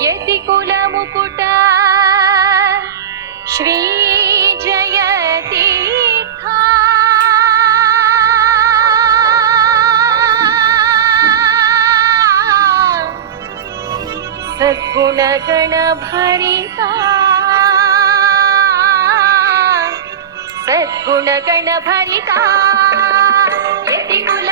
యతి కులముకుట శ్రీ జయతి సద్గుణగణ భరిత. సద్గుణగణ భరిత. యతి కుల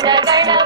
ಗುಣಗಳ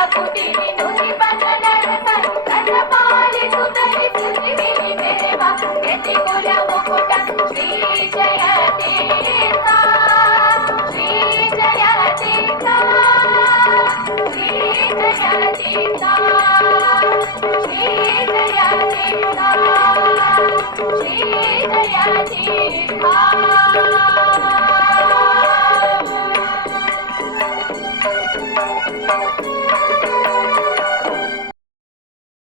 श्री दया